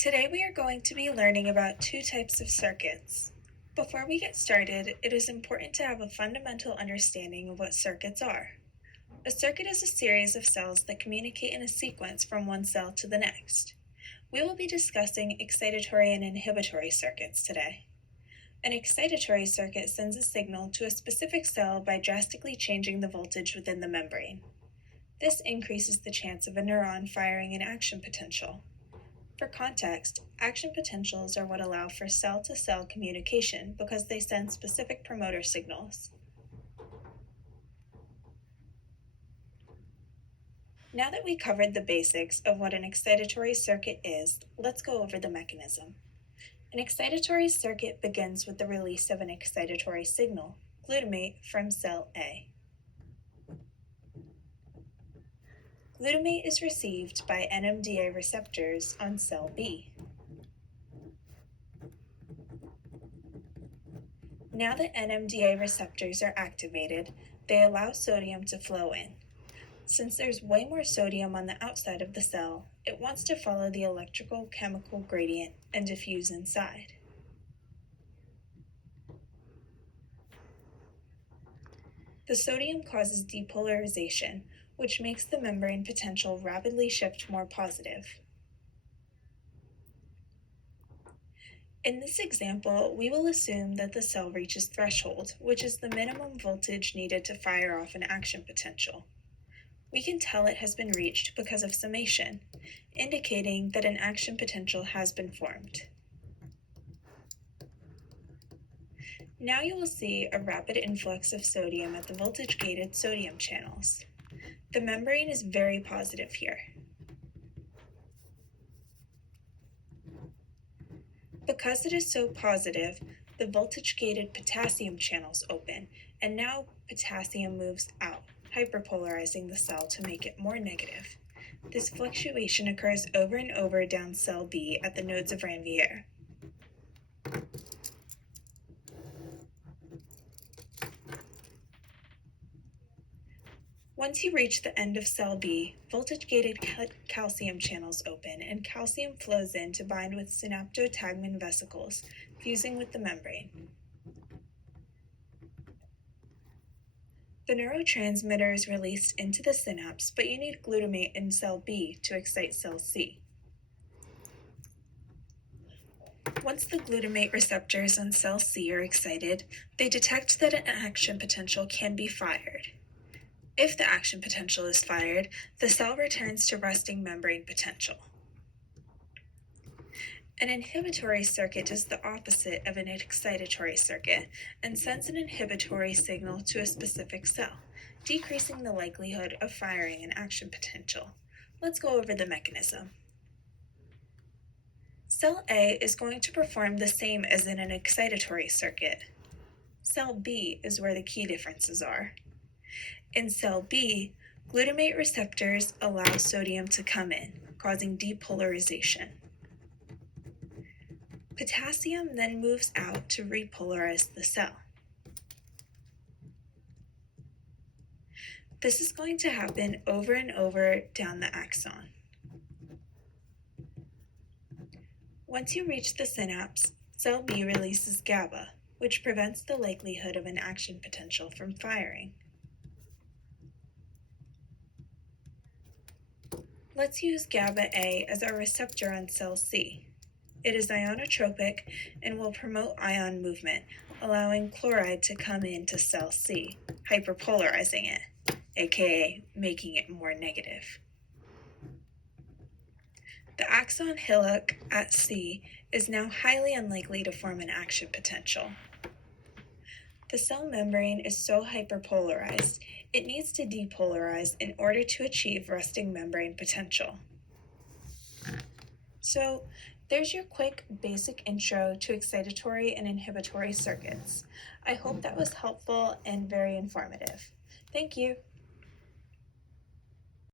Today we are going to be learning about two types of circuits. Before we get started, it is important to have a fundamental understanding of what circuits are. A circuit is a series of cells that communicate in a sequence from one cell to the next. We will be discussing excitatory and inhibitory circuits today. An excitatory circuit sends a signal to a specific cell by drastically changing the voltage within the membrane. This increases the chance of a neuron firing an action potential. For context, action potentials are what allow for cell-to-cell communication because they send specific promoter signals. Now that we covered the basics of what an excitatory circuit is, let's go over the mechanism. An excitatory circuit begins with the release of an excitatory signal, glutamate, from cell A. Glutamate is received by NMDA receptors on cell B. Now that NMDA receptors are activated, they allow sodium to flow in. Since there's way more sodium on the outside of the cell, it wants to follow the electrical chemical gradient and diffuse inside. The sodium causes depolarization, which makes the membrane potential rapidly shift more positive. In this example, we will assume that the cell reaches threshold, which is the minimum voltage needed to fire off an action potential. We can tell it has been reached because of summation, indicating that an action potential has been formed. Now you will see a rapid influx of sodium at the voltage-gated sodium channels. The membrane is very positive here. Because it is so positive, the voltage-gated potassium channels open, and now potassium moves out, hyperpolarizing the cell to make it more negative. This fluctuation occurs over and over down cell B at the nodes of Ranvier. Once you reach the end of cell B, voltage-gated calcium channels open and calcium flows in to bind with synaptotagmin vesicles, fusing with the membrane. The neurotransmitter is released into the synapse, but you need glutamate in cell B to excite cell C. Once the glutamate receptors on cell C are excited, they detect that an action potential can be fired. If the action potential is fired, the cell returns to resting membrane potential. An inhibitory circuit does the opposite of an excitatory circuit and sends an inhibitory signal to a specific cell, decreasing the likelihood of firing an action potential. Let's go over the mechanism. Cell A is going to perform the same as in an excitatory circuit. Cell B is where the key differences are. In cell B, glutamate receptors allow sodium to come in, causing depolarization. Potassium then moves out to repolarize the cell. This is going to happen over and over down the axon. Once you reach the synapse, cell B releases GABA, which prevents the likelihood of an action potential from firing. Let's use GABA A as our receptor on cell C. It is ionotropic and will promote ion movement, allowing chloride to come into cell C, hyperpolarizing it, aka making it more negative. The axon hillock at C is now highly unlikely to form an action potential. The cell membrane is so hyperpolarized, it needs to depolarize in order to achieve resting membrane potential. So, there's your quick basic intro to excitatory and inhibitory circuits. I hope that was helpful and very informative. Thank you.